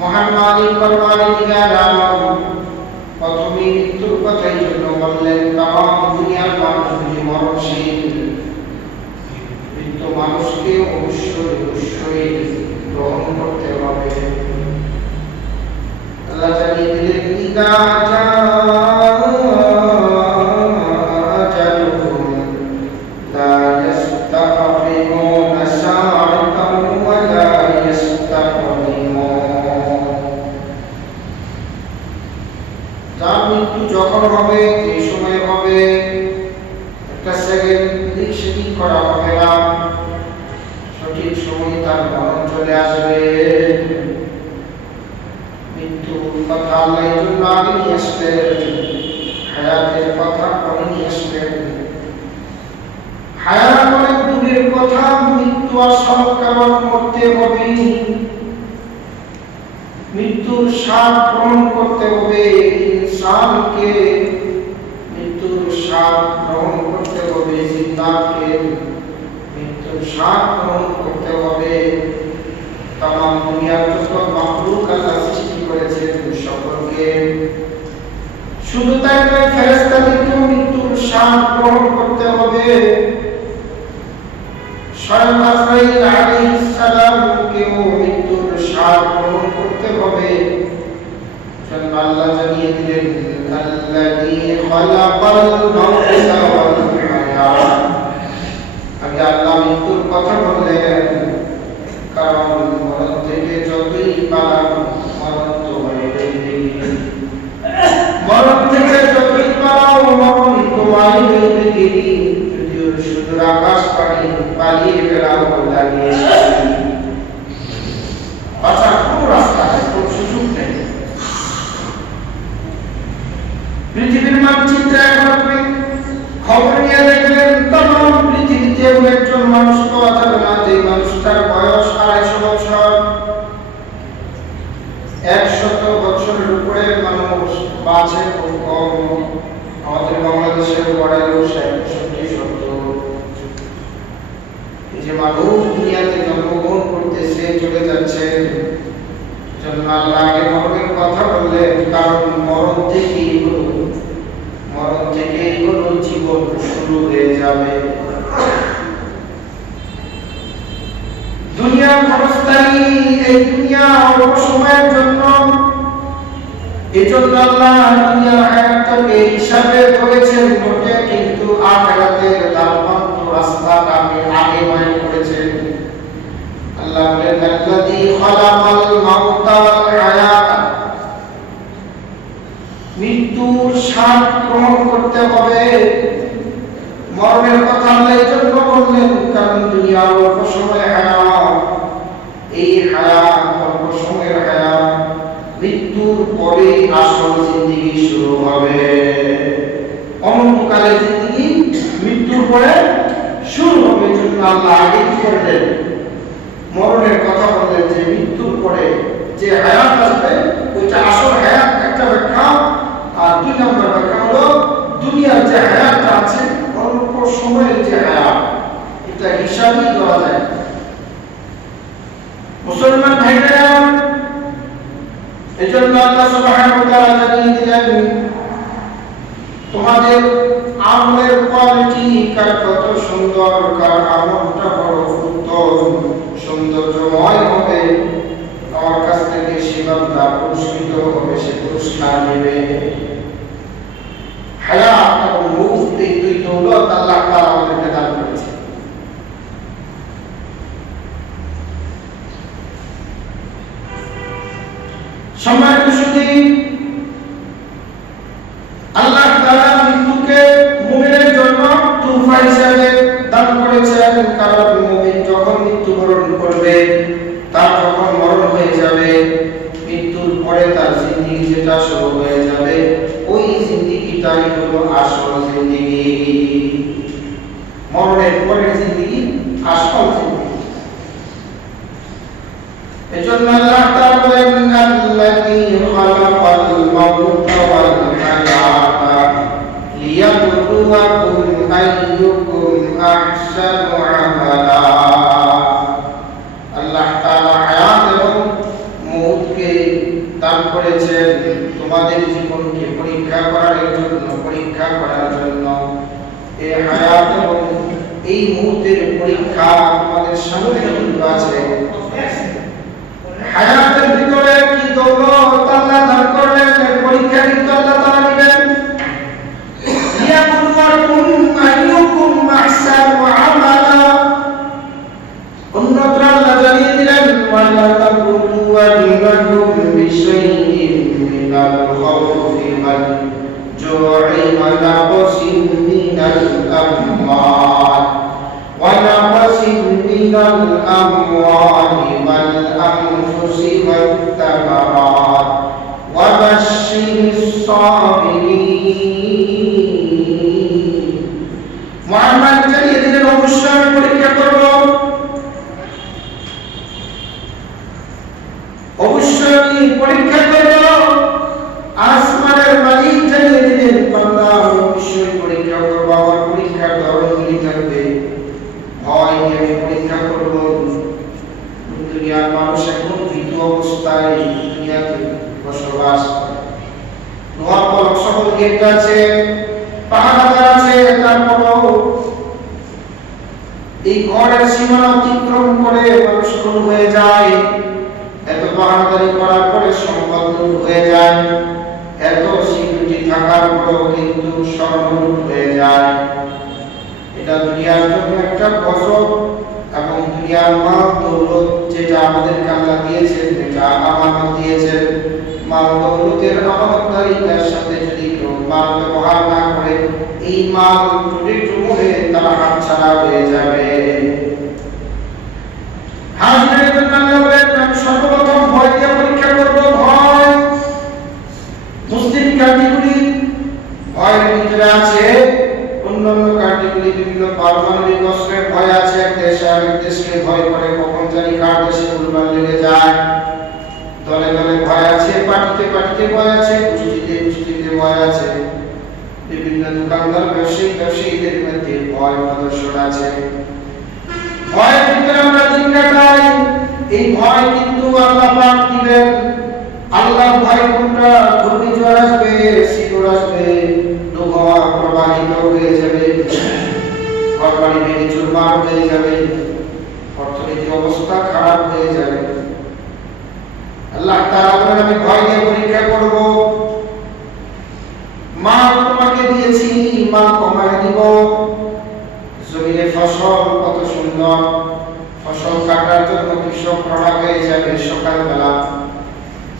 মহান মালিক পরওয়ারদিগার আলম প্রথমে মৃত্যুর কথাই জন্য বললেন তাম দুনিয়ার মানুষগুলি মরণশীল। মৃত্যু মানুষকে অবশ্যই গ্রহণ করতে হবে। আল্লাহ জানিয়ে দিলেন ইদা যখন হবে, এই সময় হবে, একটা সেকেন্ড দিক সেদিক করা হবে না, সঠিক সময় তার মরণ চলে আসবে। মৃত্যুর কথা আল্লাহ এই জন্য আগে নিয়ে আসবেন, হায়াতের কথা পরে নিয়ে আসবেন। হায়াত অনেক দূরের কথা, মৃত্যু আসল, কারণ মরতে হবে। মৃত্যুর স্বাদ গ্রহণ করতে হবে ইনসানকে, মৃত্যুর স্বাদ গ্রহণ করতে হবে জিন্দাকে, মৃত্যুর স্বাদ গ্রহণ করতে হবে তামাম দুনিয়ার যত মাখলুক আল্লাহ সৃষ্টি করেছেন সকলকে। শুধু তাই নয়, ফেরেশতাদেরকেও মৃত্যুর স্বাদ গ্রহণ করতে হবে। স্বয়ং আজরাইল আলাইহিস সালামকেও মৃত্যুর স্বাদ গ্রহণ করতে হবে। আল্লাহ জানিয়ে দিলেন আল্লাযী খালাকাল মাউতা ওয়াল হায়াত। আগে আল্লাহ মৃত্যুর কথা বললেন, কারণ মরণ থেকে যতই পালান মরণ তো হবেই। মরণ থেকে যতই পালাও মরণ তোমারই হইবে। যদিও সুদূর আকাশ পানি পালিয়ে বেড়াও লাগিয়ে বাঁচার কোনো রাস্তা নেই, কোনো সুযোগ নেই। পৃথিবীর মানচিত্রে এখন আপনি খবর নিয়ে দেখবেন তমাম পৃথিবীতে এমন একজন মানুষ পাওয়া যাবে না যে মানুষটার বয়স 250 বছর। 100 বছরের উপরে মানুষ বাঁচে খুব কম। আমাদের বাংলাদেশের বড়াইও 60-70। এই যে মানুষ দুনিয়াতে জন্মগ্রহণ করতেছে, চলে যাচ্ছে, জন্য আল্লাহ আগে মরণের কথা বললেন, কারণ মরণ থেকেই হলো জীবন শুরু হয়ে যাবে। দুনিয়া ক্ষণস্থায়ী, এই দুনিয়া অল্প সময়ের জন্য। এজন্য আল্লাহ দুনিয়ার হায়াতকে হিসাবে করেছেন বটে, কিন্তু আখিরাতের দারবান্ত রাস্তাটাকে আগে বাইর করেছেন। আল্লাহ বলেন আল্লাযী খালাকাল মাউতা ওয়াল হায়াত। মৃত্যুর স্বাদ গ্রহণ করতে হবে। মরণের কথা আল্লাহ এই জন্য বললেন, কারণ দুনিয়া অল্প সময় হায়াত। এই হায়াত অল্প সময়ের হায়াত, মৃত্যুর পরে আসল জিন্দেগি শুরু হবে। অনন্তকালের জিন্দেগি মৃত্যুর পরে শুরু হবে। জন্য আল্লাহ আগে কি করলেন, মরণের কথা বললেন, যে মৃত্যুর পরে যে হায়াত আসবে ওইটা আসল হায়াত, একটা ব্যাখ্যা। আর 2 নম্বর ব্যাখ্যা হলো দুনিয়ার যে হায়াতটা আছে অল্প সময়ের যে হায়াত, এটা হিসাবই দেওয়া যায়। মুসলমান ভাইরা, এজন্য আল্লাহ সুবহানাহু ওয়া তাআলা জানিয়ে দিলেন তোমাদের আমলের কোয়ালিটি কার কত সুন্দর, কার আমলটা বড় উত্তম সৌন্দর্যময় হবে, আমার কাছ থেকে সে বান্দা পুরস্কৃত হবে, সে পুরস্কার নেবে। হায়াত এবং মউত, এই 2 দৌলত আল্লাহ তাআলা আমাদেরকে দান করেছে। সম্মানিত সুধী, আল্লাহ তাআলা মৃত্যুকে মুমিনের জন্য তোহফা হিসেবে দান করেছেন। কারণ মুমিন যখন মৃত্যুবরণ করবে, তার যখন মরণ হয়ে যাবে, মৃত্যুর পরে তার জিন্দেগি যেটা শুরু হয়ে যাবে, ওই জিন্দেগিটাই হলো আসল জিন্দেগি। মরণের পরের জিন্দেগি আসল জিন্দেগি। এজন্য আল্লাহ তাআলা বলেন আল্লাযী খালাকাল মাউতা ওয়াল হায়াতা লিয়াবলুয়াকুম আইয়ুকুম আহসানু আমালা। আল্লাহ তাআলা হায়াত এবং মউত জীবনকে দান করেছেন তোমাদের জীবনকে পরীক্ষা করার জন্য। এই হায়াত এবং এই মুহূর্তের পরীক্ষা আমাদের সামনে কিন্তু আছে। হায়াতের ভিতরে কি দৌলত আল্লাহ দান করলেন, পরীক্ষা কিন্তু আল্লাহ তাআলা নেবেন। লিয়াবলুয়াকুম আইয়ুকুম আহসানু আমালা, অন্যত্র আল্লাহ জানিয়ে দিলেন ওয়ালা তাবলুওয়ান্নাকুম বিশাইইন মিনাল খাউফি ওয়াল জু'i ওয়া নাকসিন মিনাল আমওয়াল والأنفس والثمرات وبشر الصابرين। মুহাম্মদ জানিয়ে দিলেন অবশ্যই পরীক্ষা করব, অবশ্যই পরীক্ষা করব। আসমানের মালিক জানিয়ে দিলেন বান্দা অবশ্যই পরীক্ষা করব, আমার পরীক্ষার ধরনগুলি থাকবে। ভয় নিয়ে আমি পরীক্ষা করব। দুনিয়ার মানুষ এখন ভীত অবস্থায় দুনিয়াতে বসবাস করে। লোহার পলক সকল গেট আছে, পাহাড় আছে, তারপরও এই ঘরের সীমানা অতিক্রম করে মানুষ খুন হয়ে যায়। এত পাহাড়দারি করার পরে সম্পদ হয়ে যায়, এত সিকিউরিটি থাকার পরেও কিন্তু সর্বলুট হয়ে যায়। এটা দুনিয়ার জন্য একটা গজব। এবং দুনিয়ার মাল দৌলত যেটা আমাদেরকে আল্লাহ দিয়েছেন, যেটা আমানত দিয়েছেন, মাল দৌলতের আমানতদারিতার সাথে যদি কেউ মাল ব্যবহার না করে, এই মাল টুটে তারা হাতছাড়া হয়ে যাবে। হাজিরের জন্য আল্লাহ বলেন আমি সর্বপ্রথম ভয় দিয়ে পরীক্ষা করব। ভয় মুসলিম কান্ট্রিগুলি ভয়ের ভিতরে আছে, অন্যান্য কান্ট্রিগুলি বিভিন্ন পারমাণবিক অস্ত্রের ভয় আছে। এক দেশ আরেক দেশকে ভয় করে, কখন জানি কার দেশে গোলমাল লেগে যায়। দলে দলে ভয় আছে, পার্টিতে ভয় আছে, গোষ্ঠীতে ভয় আছে। বিভিন্ন দোকানদার ব্যবসায়ীদের মধ্যে ভয় প্রদর্শন আছে। ভয়ের ভিতরে আমরা দিন কাটাই। এই ভয় কিন্তু আল্লাহ পাক দিবেন। আল্লাহর ভয় কোনটা? ঘূর্ণিঝড় আসবে, শিকড় আসবে, নৌকা প্রবাহিত হয়ে যাবে, ঘরবাড়ি ভেঙে চুরমার হয়ে যাবে, অর্থনৈতিক অবস্থা খারাপ হয়ে যাবে। আল্লাহ তাআলা বলেন আমি ভয় দিয়ে পরীক্ষা করব। মাল তোমাকে দিয়েছি, মাল কমায় দিব। জমিনে ফসল কত সুন্দর, ফসল কাটার জন্য কৃষক রওনা হয়ে যাবে সকালবেলা।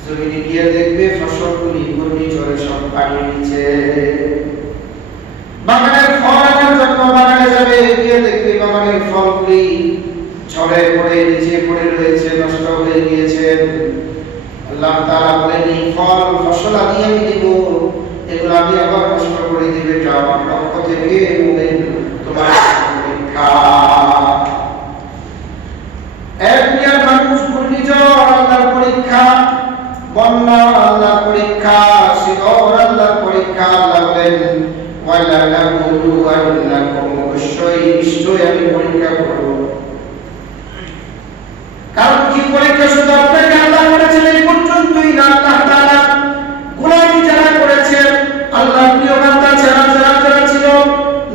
জমিনে গিয়ে দেখবে ফসলগুলি ঘূর্ণিঝড়ে সব পানির নিচে। বাগানের ফল আনার জন্য বাগানে যাবে, গিয়ে দেখবে বাগানের ফলগুলি ঝড়ে পড়ে নিচে পড়ে রয়েছে, নষ্ট হয়ে গিয়েছে। আল্লাহ তাআলা বলেন এই ফসল আমি দিব, এগুলো আমি আবার নষ্ট করে দিবে। এটা আমার পক্ষ থেকে তোমার পরীক্ষা। এক দুনিয়ার মানুষ ঘূর্ণিঝড় আল্লাহর পরীক্ষা, বন্যা আল্লাহর পরীক্ষা, শিকড় আল্লাহর পরীক্ষা। আল্লাহ বলেন ওয়ালা নাবলুওয়ান্নাকুম, অবশ্যই নিশ্চয়ই আমি পরীক্ষা করব। কারণ কি পরীক্ষা শুধু আপনাকে আল্লাহ করেছেন এই পর্যন্তই না। আল্লাহ তাআলা গোলামি যারা করেছেন, আল্লাহর প্রিয় বান্দা যারা ছিল,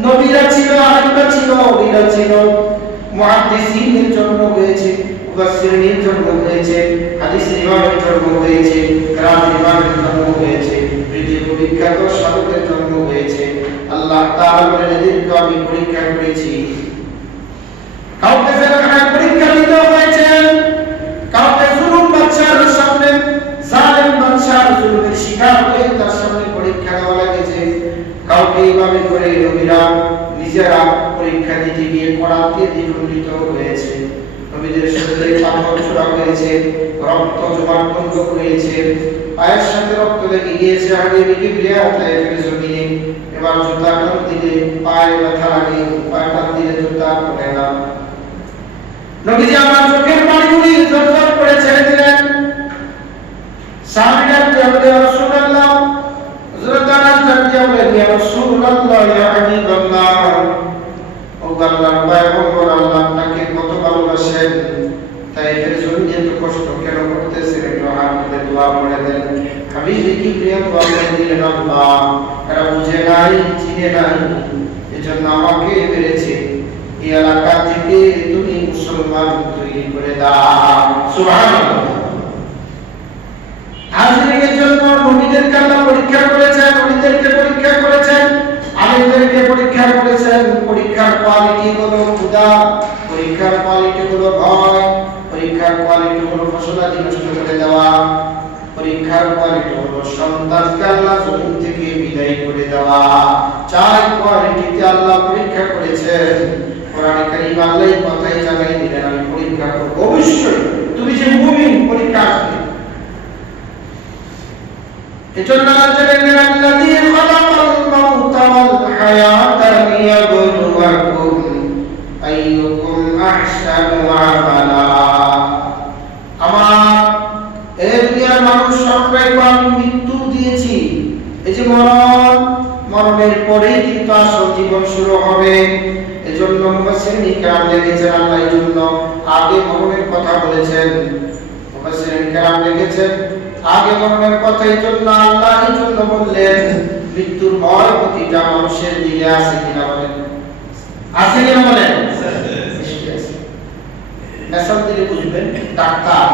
নবীরা ছিল, আলেমরা ছিল, ওলিরা ছিল, মুহাদ্দিসিনের জন্ম হয়েছে, মুফাসসিরিনের জন্ম হয়েছে, হাদিস ইমামের জন্ম হয়েছে, কিরাত ইমামের জন্ম হয়েছে, পৃথিবীর বিখ্যাত সাধকের জন্ম হয়েছে। আল্লাহ তাআলা বলেন এদেরকে আমি পরীক্ষা করেছি। কাউকে জেলখানায় পরীক্ষা দিতে হয়েছে, কাউকে জুলুম বাদশার সামনে, জালেম বাদশার জুলুমের শিকার হয়ে তার সামনে পরীক্ষা দেওয়া লাগেছে। কাউকে এইভাবে করে নবীরা নিজেরা পরীক্ষা দিতে গিয়ে কোরআনকে দ্বিখণ্ডিত হয়েছে, নবীদের শরীরে পাথর ছোড়া হয়েছে, রক্ত জমাট বন্ধ হয়েছে, পায়ের সাথে রক্ত লেগে গিয়েছে, হাড়িয়ে লেগে তায়েফের জমিনে। এবার জুতা টান দিলে পায়ে ব্যথা লাগে, পায়ে টান দিলে জুতা পড়ে না। নবীজি আমার চোখের পানিগুলি ঝরঝর করে ছেড়ে দিলেন। সাহাবীরা বললেন ইয়া রাসূলুল্লাহ, হযরত আনাস রাদিয়াল্লাহু আনহু বলেন ইয়া রাসূলুল্লাহ ইয়া হাবিবাল্লাহ, ও আল্লাহর পয়গম্বর, আল্লাহ আপনাকে কত ভালোবাসেন, তাইফের জমিনে এত কষ্ট কেন করতেছেন একটু হাত তুলে দোয়া করে দেন। হাবিবে কিবরিয়া দোয়া করে দিলেন, আল্লাহ এরা বুঝে নাই, চিনে নাই, এজন্য আমাকে মেরেছে, এই এলাকা থেকে তুমি মুসলমান তৈরি করে দাও। সুবহানাল্লাহ। হাজিরের জন্য নবীদেরকে আল্লাহ পরীক্ষা করেছেন, নবীদেরকে পরীক্ষা করেছেন, আলেমদেরকে পরীক্ষা করেছেন। পরীক্ষার কোয়ালিটি হলো খুদা, পরীক্ষার কোয়ালিটি হলো ভয়, পরীক্ষার কোয়ালিটি হলো ফসলাদি নষ্ট করে দেওয়া, পরীক্ষার কোয়ালিটি হলো সন্তানকে আল্লাহ জমিন থেকে বিদায় করে দেওয়া। চার কোয়ালিটিতে আল্লাহ পরীক্ষা করেছেন। কোরআনে কারীম আল্লাহ এই কথাই জানাই দিলেন, আমি পরীক্ষা করব। অবশ্যই তুমি যে মুমিন, পরীক্ষা আসবে। এজন্য আল্লাযী খালাকাল মাউতা ওয়াল হায়াতা লিয়াবলুয়াকুম আইয়ুকুম আহসানু আমালা। আমার এই দুনিয়ার মানুষ সবাইকে আমি মৃত্যু দিয়েছি। এই যে মরণের পরেই কিন্তু আসল জীবন শুরু হবে। এজন্য মুফাসসিরিন কিরাম লিখেছেন, আল্লাহ এই জন্য আগে মরণের কথা বলেছেন। মুফাসসিরিন কিরাম লিখেছেন আগে মরণের কথা এই জন্য আল্লাহ এই জন্য বললেন, মৃত্যুর ভয় প্রতিটা মানুষের দিলে আছে কিনা বলেন? আছে কিনা বলেন? মেসাল দিলে বুঝবেন। ডাক্তার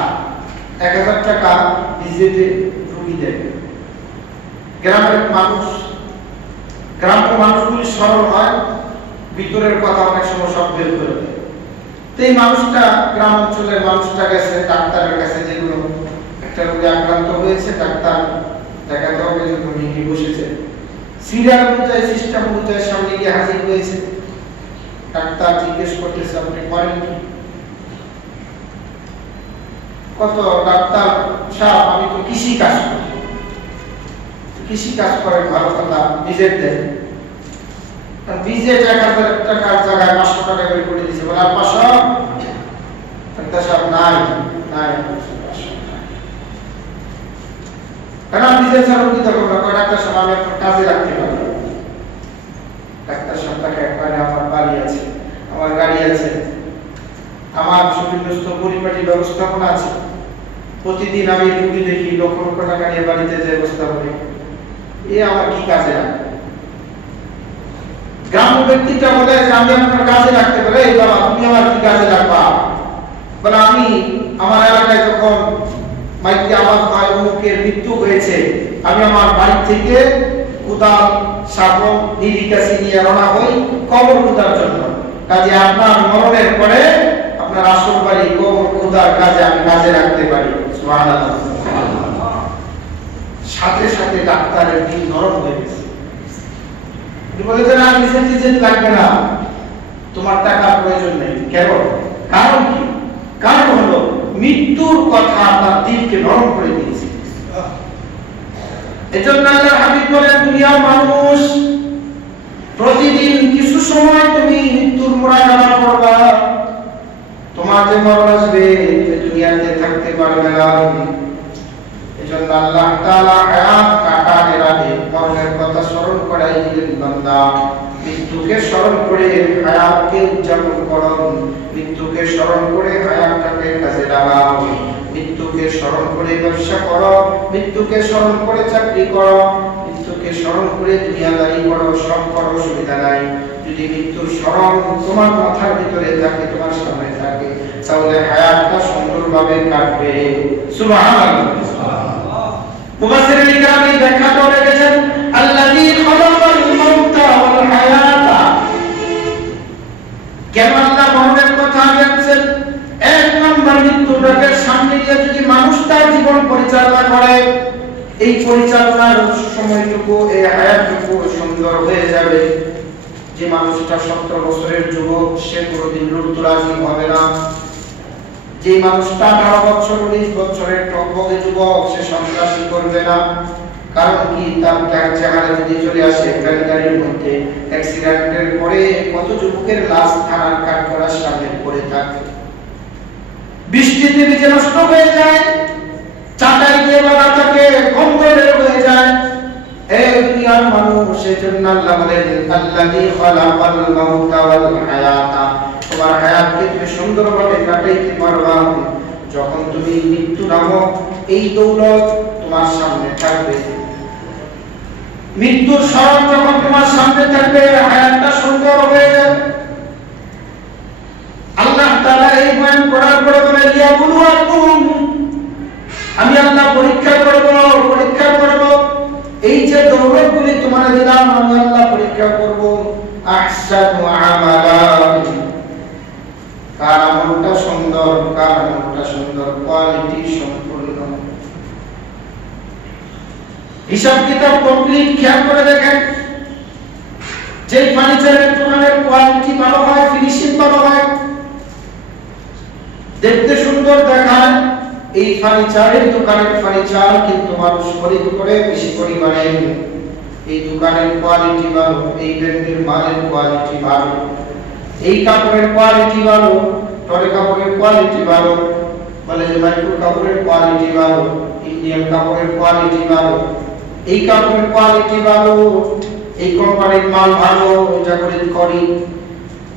1000 টাকা ভিজিটে রোগী দেয়। গ্রামের মানুষগুলি সরল হয়, ভিতরের কথা অনেক সময় সব বের করে দেয়। তো এই মানুষটা, গ্রাম অঞ্চলের মানুষটা গেছে ডাক্তারের কাছে, যেগুলো একটা রোগে আক্রান্ত হয়েছে, ডাক্তার দেখাতে হবে, রোগী বসেছে, সিরিয়াল অনুযায়ী সিস্টেম অনুযায়ী সামনে গিয়ে হাজির হয়েছে। ডাক্তার জিজ্ঞেস করতেছে, আপনি করেন কি? কত? ডাক্তার সাহেব আমি তো কৃষি কাজ করি। কৃষি কাজ করেন, ভালো কথা, ভিজিট দেন। ভিজিট 1000 টাকার জায়গায় 500 টাকা বের করে দিয়েছে। বলে আর 500? ডাক্তার সাহেব নাই নাই, কেন ভিজিট ছাড়া কি তখন ডাক্তার সাহেব আমি আপনার কাজে রাখতে পারি। ডাক্তার সাহেব তাকে একবারে, আমার বাড়ি আছে, আমার গাড়ি আছে, আমার সুবিন্যস্ত পরিপাটি ব্যবস্থাপনা আছে, প্রতিদিন আমি রুগী দেখি, লক্ষ লক্ষ টাকা নিয়ে বাড়িতে যে ব্যবস্থা করি, এ আমার কি কাজে রাখবে? গ্রাম্য ব্যক্তিটা বলে আমি আপনার কাজে রাখতে পারি। এই বাবা তুমি আমার কি কাজে রাখবা? বলে আমি আমার এলাকায় যখন মাইকে আওয়াজ হয় অমুকের মৃত্যু হয়েছে, আমি আমার বাড়ি থেকে কোদাল, শাবল, নিরিকাশি নিয়ে রওনা হই কবর খোঁড়ার জন্য। কাজে আপনার মরণের পরে আপনার আসল বাড়ি কবর খোঁড়ার কাজে আমি কাজে রাখতে পারি। সুবহানাল্লাহ। সাথে সাথে ডাক্তারের দিল নরম হয়ে গেছে। বলে যে না, রিসেন্ট লাগবে না, তোমার টাকার প্রয়োজন নেই। কেন? কারণ কি? কারণ হলো মৃত্যুর কথা আপনার দিলকে নরম করে দিয়েছে। এজন্য আল্লাহর হাবিব বলেন, দুনিয়ার মানুষ প্রতিদিন কিছু সময় তুমি মৃত্যুর মুরাকাবা করবা। তোমার যে মরণ আসবে, দুনিয়াতে থাকতে পারবে না। এজন্য আল্লাহ তাআলা হায়াত কাটানোর আগে মরণের কথা স্মরণ করাই দিলেন, বান্দা মৃত্যুকে স্মরণ করে হায়াতকে উদযাপন করো, মৃত্যুকে স্মরণ করে হায়াতটাকে কাজে লাগাও, মৃত্যুকে স্মরণ করে ব্যবসা করো, মৃত্যুকে স্মরণ করে চাকরি করো, মৃত্যুকে স্মরণ করে দুনিয়াদারি করো, সব করো, অসুবিধা নাই। যদি মৃত্যুর স্মরণ তোমার মাথার ভিতরে থাকে, তোমার সামনে থাকে, তাহলে হায়াতটা সুন্দরভাবে কাটবে। সুবহানাল্লাহ। মুফাসসিরিন কিরাম এই ব্যাখ্যা করে গেছেন, আল্লাযী খালাকাল মাউতা ওয়াল হায়াতা। কেন আল্লাহ মরণের কথা বলেছেন? এক নম্বর, মৃত্যুটাকে সামনে নিয়ে যদি মানুষ তার জীবন পরিচালনা করে, এই পরিচালনার সময়টুকু, এই হায়াতটুকু সুন্দর হয়ে যাবে। যে মানুষটা 70 বছরের যুবক, সে কোনোদিন রুদ্রাজি হবে না। যে মানুষটা 18 বছর 19 বছরের টকবগে যুবক, সে সন্ত্রাসী করবে না। কারণ কি? তার চেহারা যদি চলে আসে গাড়ির মধ্যে, অ্যাক্সিডেন্টের পরে কত যুবকের লাশ থানার কাঠগড়ার সামনে পড়ে থাকে, বৃষ্টিতে ভিজে নষ্ট হয়ে যায়, চাটাইতে বাঁধা থাকে, কম্বলে হয়ে যায়। এই দুনিয়ার মানুষ, এজন্য আল্লাহ বলেন, আল্লাযী খালাকাল মাউতা ওয়াল হায়াতা। তোমার হায়াতকে তুমি সুন্দরভাবে কাটাইতে পারবা যখন তুমি মৃত্যু নামক এই দৌলত তোমার সামনে থাকবে। মৃত্যুর স্মরণ যখন তোমার সামনে থাকবে, হায়াতটা সুন্দর হয়ে যাবে। আল্লাহ তাআলা এই বয়ান করার পরে বলে, লিয়াবলুয়াকুম, আমি আল্লাহ পরীক্ষা করব। এই যে দৌলতগুলি তোমার দিলাম, আমি আল্লাহ পরীক্ষা করব। আহসানু আমালা, কার আমলটা সুন্দর, কোয়ালিটি সম্পূর্ণ। হিসাব কিতাব কমপ্লিট। খেয়াল করে দেখেন, যে ফার্নিচারের দোকানের কোয়ালিটি ভালো হয়, ফিনিশিং ভালো হয়, দেখতে সুন্দর দেখায়, এই ফার্নিচারের দোকানের ফার্নিচার কিন্তু মানুষ খরিদ করে বেশি পরিমাণে। এই দোকানের কোয়ালিটি ভালো, এই ব্র্যান্ডের মালের কোয়ালিটি ভালো, এই কাপড়ের কোয়ালিটি ভালো, টরে কাপড়ের কোয়ালিটি ভালো, বলে যে মাইক্রো কাপড়ের কোয়ালিটি ভালো, ইন্ডিয়ান কাপড়ের কোয়ালিটি ভালো, এই কাপড়ের কোয়ালিটি ভালো, এই কোম্পানির মাল ভালো, এটা করি।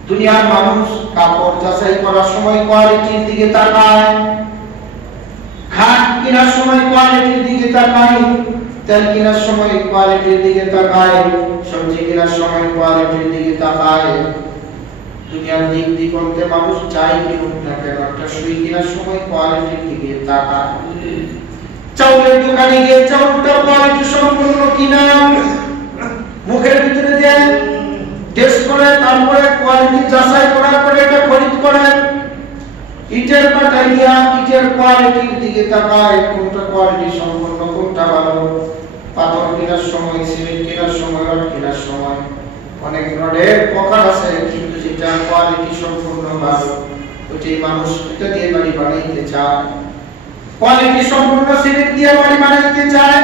দুনিয়ার মানুষ কাপড় যাচাই করার সময় কোয়ালিটির দিকে তাকায়, খাট কেনার সময় কোয়ালিটির দিকে তাকায়, তেল কেনার সময় কোয়ালিটির দিকে তাকায়, সবজি কেনার সময় কোয়ালিটির দিকে তাকায়। দুনিয়ার দিক দিগন্তে মানুষ চাই কিনুক না কেন, একটা সুই কেনার সময় কোয়ালিটির দিকে তাকায়। চাউলের দোকানে গিয়ে চাউলটা কোয়ালিটি সম্পূর্ণ কিনা, মুখের ভিতরে দেন, টেস্ট করে, তারপরে কোয়ালিটি যাচাই করার পরে এটা খরিদ করেন। ইটের পাটায় গিয়া ইটের কোয়ালিটির দিকে তাকায়, কোনটা কোয়ালিটি সম্পূর্ণ, কোনটা ভালো। পাথর কেনার সময়, সিমেন্ট কেনার সময়, রড কেনার সময় অনেক রডের প্রকার আছে, কিন্তু যেটা কোয়ালিটি সম্পূর্ণ ভালো, ওইটাই মানুষ এটা দিয়ে বাড়ি বানাইতে চায়। কোয়ালিটি সম্পূর্ণ সিমেন্ট দিয়ে বাড়ি বানাইতে চায়,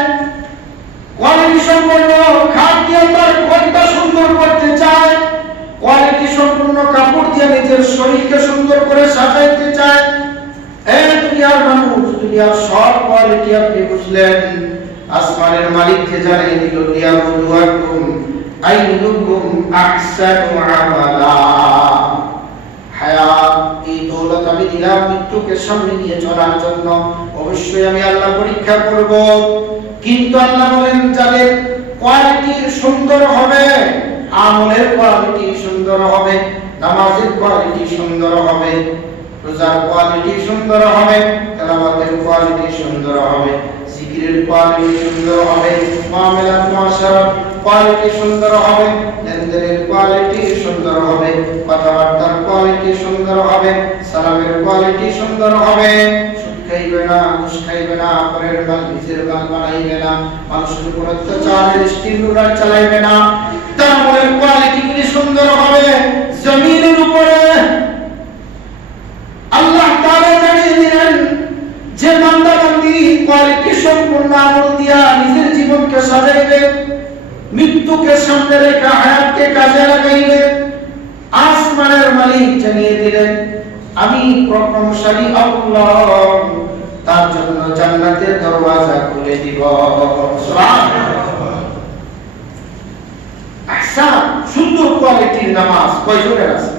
কোয়ালিটি সম্পূর্ণ খাট দিয়ে তার ঘরটা সুন্দর করতে চায়, কোয়ালিটি সম্পূর্ণ কাপড় দিয়ে নিজের শরীরকে সুন্দর করে সাজাইতে চায়। এই দুনিয়ার মানুষ, দুনিয়ার সব কোয়ালিটি আপনি বুঝলেন, আসমানের মালিককে জানিয়ে দিল, লিয়াবলুয়াকুম আইয়ুকুম আহসানু আমালা। হায়াত, এই দৌলত আমি দিলাম মৃত্যুকে সামনে নিয়ে চলার জন্য, অবশ্যই আমি আল্লাহ পরীক্ষা করব। কিন্তু আল্লাহ বলেন, যাদের কোয়ালিটি সুন্দর হবে, আমলের কোয়ালিটি সুন্দর হবে, নামাজের কোয়ালিটি সুন্দর হবে, রোজার কোয়ালিটি সুন্দর হবে, তেলাওয়াতের কোয়ালিটি সুন্দর হবে, জিকিরের কোয়ালিটি সুন্দর হবে, মুআমালাত মুআশারাত কোয়ালিটি সুন্দর হবে, লেনদেনের কোয়ালিটি সুন্দর হবে, কথাবার্তার কোয়ালিটি সুন্দর হবে, সালামের কোয়ালিটি সুন্দর হবে। খাইবে না, ঘুষ খাইবে না, পরের মাল নিজের মাল বানাইবে না, মানুষের উপর অত্যাচারের স্টিমুলার চালাইবে না, তার মনের কোয়ালিটি গুলি সুন্দর হবে। জমিনের উপরে আল্লাহ তাআলা জানিয়ে দিলেন, যে বান্দা বান্দি কোয়ালিটি সম্পূর্ণ আমল দিয়া নিজের জীবনকে সাজাইবে, মৃত্যুকে সামনে রেখে হায়াতকে কাজে লাগাইবে, আসমানের মালিক জানিয়ে দিলেন, আমি প্রকৃতিশালী আল্লাহ তার জন্য জান্নাতের দরওয়াজা খুলে দিব। সুবহানাল্লাহ। আহসান, সুন্দর কোয়ালিটির নামাজ কয়জনের আছে?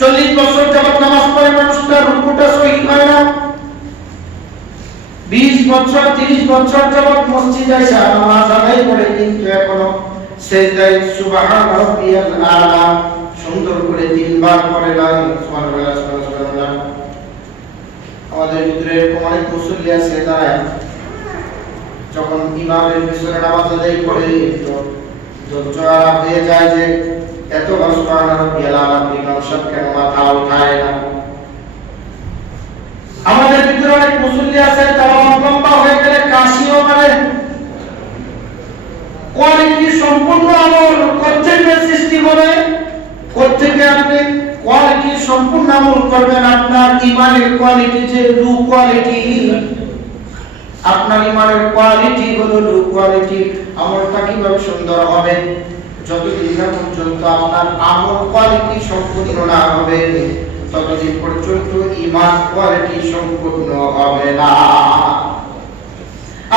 40 বছর যাবত নামাজ পড়ে মানুষটা রুকুটা সহিহ হয় না, 20 বছর 30 বছর যাবত মসজিদে এসে নামাজ আদায় করে, কিন্তু এখনো সিজদায় সুবহান রাব্বিয়াল আলা সুন্দর করে 3 বার পড়ে না। সুবহানাল্লাহ, সুবহানাল্লাহ। আমাদের ভিতরে অনেক মুসল্লি আছে, তারা যখন ইমামের পিছনে নামাজ আদায় করে তো ধৈর্য হারা হয়ে যায়, যে এত সুবহান রাব্বিয়াল আলা ইমাম সাহেব কেন মাথা উঠায় না। আমাদের ভিতরে অনেক মুসল্লি আছে, তারা লম্বা হয়ে গেলে কাশিও মারে। কোয়ালিটি সম্পূর্ণ আমল কোত্থেকে সৃষ্টি হবে? কোত্থেকে আপনি কোয়ালিটি সম্পূর্ণ আমল করবেন? আপনার ঈমানের কোয়ালিটি যে লো কোয়ালিটি, আপনার ঈমানের কোয়ালিটি হলো লো কোয়ালিটি, আমলটা কিভাবে সুন্দর হবে? যতদিন না পর্যন্ত আপনার আমল কোয়ালিটি সম্পূর্ণ না হবে, ততদিন পর্যন্ত ঈমান কোয়ালিটি সম্পূর্ণ হবে না।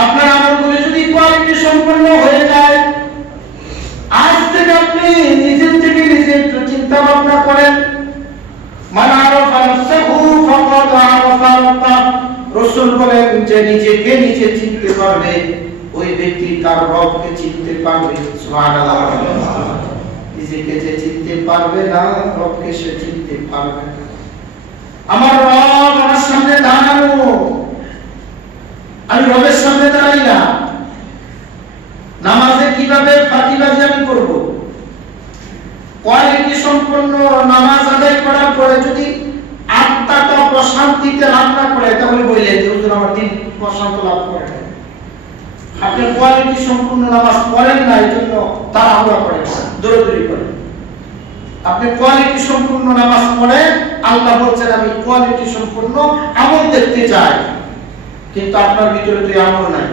আপনার আমলগুলো যদি কোয়ালিটি সম্পূর্ণ হয়ে যায়, আজ থেকে আপনি নিজের থেকে নিজে একটু চিন্তা ভাবনা করেন। মান আরাফা নাফসাহু ফাকাদ আরাফা আল্লাহ রাসূল বলেন যে নিজেকে নিজে চিনতে পারবে ওই ব্যক্তি তার রবকে চিনতে পারবে। সুবহানাল্লাহ। নিজেকে যে চিনতে পারবে না রবকে সে চিনতে পারবে না। আমার রব আমার সামনে দাঁড়ানো, আমি রবের সামনে দাঁড়াই না। নামাজে কিভাবে ফাঁকিবাজি আমি করব? কোয়ালিটি সম্পন্ন নামাজ আদায় করার পরে যদি আত্মাটা প্রশান্তিতে লাভ না করে তাহলে বললেন যে হুজুর আমার দিন প্রশান্ত লাভ করে না। আপনি কোয়ালিটি সম্পূর্ণ নামাজ পড়েন না, এই জন্য তাড়াহুড়া করেন, দৌড়াদৌড়ি করেন। আপনি কোয়ালিটি সম্পূর্ণ নামাজ পড়েন, আল্লাহ বলছেন আমি কোয়ালিটি সম্পূর্ণ আমল দেখতে চাই, কিন্তু আপনার ভিতরে তো আমল নাই।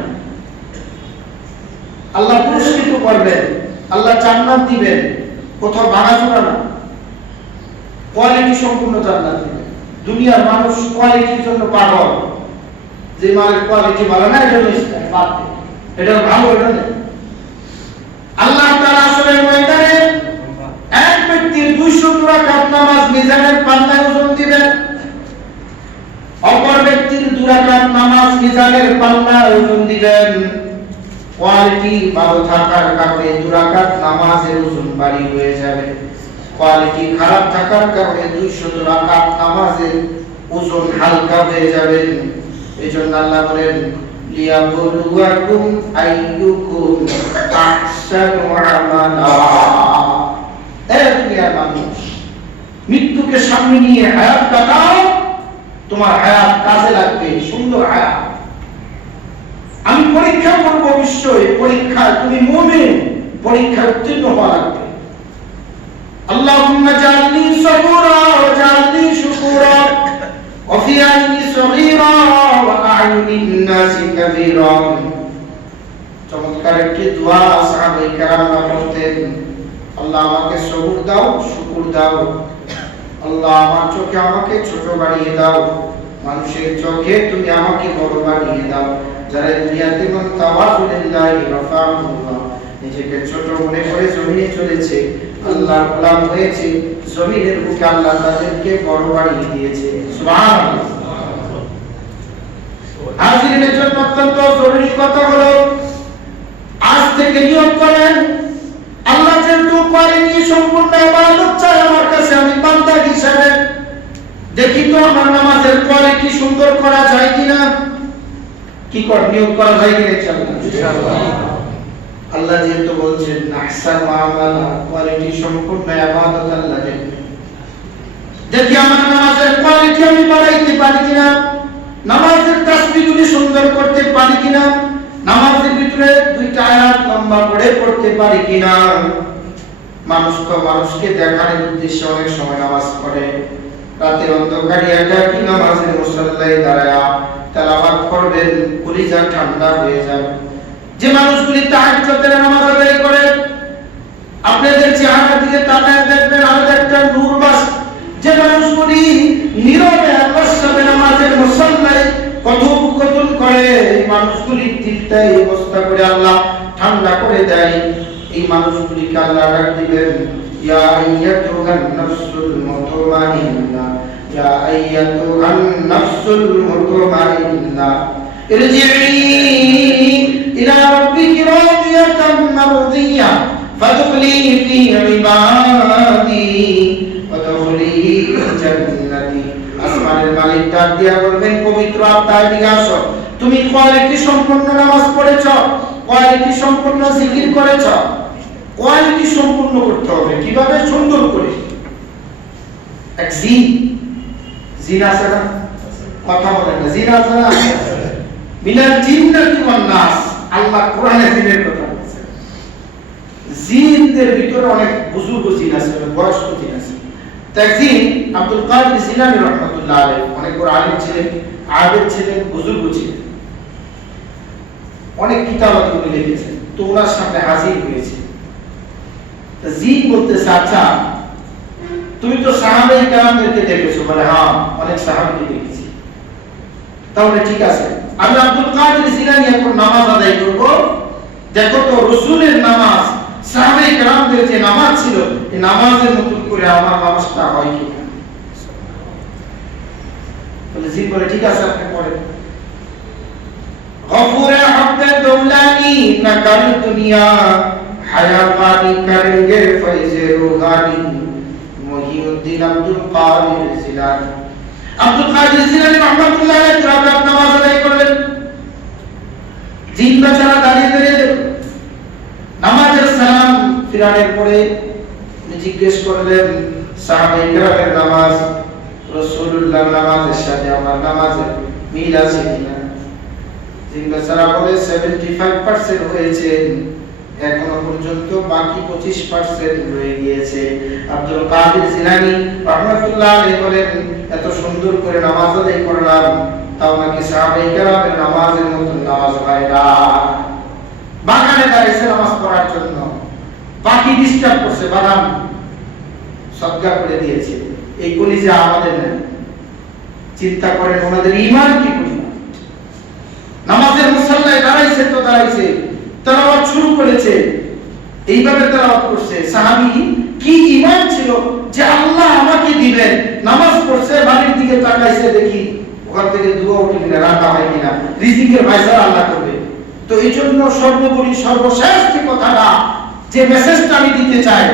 আল্লাহ পুরস্কৃত করবেন, আল্লাহ জান্নাত দিবেন, কোথাও ভাঙাচোরা না, কোয়ালিটি সম্পূর্ণ জান্নাত দিবেন। দুনিয়ার মানুষ কোয়ালিটির জন্য পাগল, যে মালের কোয়ালিটি ভালো না এটা বাদ দেয়, এটা ভালো এটা নেই। আল্লাহ তাআলা আসলে ময়দানে এক ব্যক্তির 200 রাকাত নামাজ মিজানের পাল্লায় ওজন দিবেন, অপর ব্যক্তির 2 রাকাত নামাজ মিজানের পাল্লায় ওজন দিবেন। কোয়ালিটি ভালো থাকার কারণে 2 রাকাত নামাজের ওজন ভারী হয়ে যাবে, কোয়ালিটি খারাপ থাকার কারণে 200 রাকাত নামাজের ওজন হালকা হয়ে যাবে। এজন্য আল্লাহ বলেন লিয়াবলুয়াকুম আইয়ুকুম আহসানু আমালা। এই দুনিয়ার মানুষ, মৃত্যুকে সামনে নিয়ে হায়াত কাটাও, তোমার হায়াত কাজে লাগবে, সুন্দর হায়াত। আমি পরীক্ষা করব অবশ্যই, পরীক্ষা তুমি মুমিন, পরীক্ষা উত্তীর্ণ হওয়া লাগবে। আল্লাহুম্মা জাআলনি সাবুরা ওয়া জাআলনি শুকুরা ওয়া ফি আইনি সগীরা ওয়া আ'ইনিন নাসি কাবীরা। চমৎকার একটি দোয়া সাহাবায়ে কেরামরা পড়তেন, আল্লাহ আমাকে সবুর দাও, শুকর দাও। আল্লাহ আমার চোখে আমাকে ছোট বানিয়ে দাও, মানুষের চোখে তুমি আমাকে বড় বানিয়ে দাও। যারা দুনিয়াতে মান তাওয়াজুলিল্লাহি রাফাহুল্লাহ, নিজেকে ছোট মনে করে জমিনে চলেছে, আল্লাহর গোলাম হয়েছে, জমিনের বুকে আল্লাহ তাদেরকে বড় বানিয়ে দিয়েছে। সুবহানাল্লাহ। হাজিরের জন্য অত্যন্ত জরুরি কথা হলো, আজ থেকে নিয়ত করেন আল্লাহ যেহেতু কোয়ালিটি সম্পূর্ণ ইবাদত চাই আমার কাছে, আমি বান্দা হিসেবে দেখি তো আমার নামাজের কোয়ালিটি সুন্দর করা যায় কিনা। কি কর নিয়ত করা যায় কিনা ইনশাআল্লাহ। আল্লাহ যেহেতু বলছেন আহসানু আমালা, কোয়ালিটি সম্পূর্ণ ইবাদত আল্লাহ দেখবে, দেখি আমার নামাজের কোয়ালিটি আমি বাড়াইতে পারি কিনা, নামাজের তাসবিহগুলি সুন্দর করতে পারি কিনা, নামাজের ভিতরে 2টা আয়াত লম্বা করে পড়তে পারি কিনা। মানুষ তো মানুষকে দেখানোর উদ্দেশ্যে অনেক সময় নামাজ পড়ে, রাতের অন্ধকারে একাকী নামাজের মুসল্লায় দাঁড়ায়া তেলাওয়াত করবেন, কলিজা ঠান্ডা হয়ে যাবে। যে মানুষগুলি তাহাজ্জুদের নামাজ আদায় করে, আপনাদের চেহারার দিকে তাকায় দেখবেন আলাদা একটা নূর বাস। যে মানুষগুলি নীরবে আল্লাহর সাথে নামাজের মুসল্লায় কথোপকথন করে, এই মানুষগুলির দিলটা এই অবস্থা করে আল্লাহ ঠান্ডা করে দেয়। এই মানুষগুলিকে আল্লাহ ডাক দিবেন, ইয়া আইয়াতুহান নাফসুল মুতমাইন্না, ইয়া আইয়াতুহান নাফসুল মুতমাইন্না ইরজিই ইলা রাব্বিকি রাদিয়াতাম মারদিয়া ফাদখুলি ফি ইবাদি ওয়াদখুলি জান্নাতি। আসমানের মালিক ডাক দিয়া বলবেন, পবিত্র আত্মায় দিকে আসো, তুমি কোয়ালিটি সম্পূর্ণ নামাজ পড়েছো, কোয়ালিটি সম্পূর্ণ জিকির করেছো, কোয়ালিটি সম্পূর্ণ করতে হবে। কিভাবে? সুন্দর করে। এক জিন আছে না, কথা বলেন না, জিন আছে না, মিনাল জিন্নাতি ওয়ান নাস। আল্লাহ কোরআনে জিনের কথা বলেছে। জিনদের ভিতরে অনেক বুজুর্গ জিন আছে, বয়স্ক জিন আছে। তাকদিন আব্দুল কাদের জিলানী রাহমাতুল্লাহ আলাইহি অনেক বড় আলেম ছিলেন, আবেদ ছিলেন, বুজুর্গ ছিলেন, অনেক কিতাবাত উনি লিখেছেন। তো ওনার সামনে হাজির হয়েছে। জিন বলতেছে, আচ্ছা তুমি তো সাহাবায়ে কেরামদেরকে দেখেছো? বলে হ্যাঁ, অনেক সাহাবীকে দেখেছি। তাহলে ঠিক আছে, আমি আব্দুল কাদের জিলানী এখন নামাজ আদায় করব, দেখো তো রাসূলের নামাজ, সাহাবায়ে কেরামদের যে নামাজ ছিল, এই নামাজের মতো করে আমার নামাজটা হয় কিনা। বলে জি, বলে ঠিক আছে আপনি পড়েন। গফুরে আব্দে দৌলানি না কাল দুনিয়া হায়া পানি করেঙ্গে ফৈজে রুহানি মুহিউদ্দিন আব্দুল কাদের জিলানী। আব্দুল কাদের জিলানী রাহমাতুল্লাহ আলাইহি রাকাত নামাজ আদায় করলেন। জিন বেচারা দাঁড়িয়ে দাঁড়িয়ে নামাজের সালাম ফিরানোর পরে জিজ্ঞেস করলেন, সাহাবায়ে কেরামের নামাজ, রাসূলুল্লাহর নামাজের সাথে আমার নামাজের মিল আছে কিনা? জিন বেচারা বলে 75% হয়েছে, এখনো পর্যন্ত বাকি 25% রয়ে গিয়েছে। আব্দুল কাদের জিলানী রাহমাতুল্লাহ আলাইহি বলেন, এত সুন্দর করে নামাজ আদায় করলাম, তাও নাকি সাহাবায়ে কেরামের নামাজের মতো নামাজ হয় না। বাগানে দাঁড়িয়েছে নামাজ পড়ার জন্য, পাখি ডিস্টার্ব করছে, বাগান সদকা করে দিয়েছে। এই কলিজা আমাদের নেই। চিন্তা করেন ওনাদের ঈমান কি পরিমাণ। নামাজের মুসাল্লায় দাঁড়াইছে তো দাঁড়াইছে, তেলাওয়াত শুরু করেছে, এইভাবে তেলাওয়াত করছে। সাহাবী কি ঈমান ছিল যে আল্লাহ আমাকে দিবেন। নামাজ পড়ছে, বাড়ির দিকে তাকাইছে, দেখি ওখান থেকে দুয়া উঠে কিনা, রাখা হয় কিনা, রিজিকের ফয়সালা আল্লাহ করবে। তো এই জন্য সর্বোপরি সর্বশেষ যে কথাটা, যে মেসেজটা আমি দিতে চাই,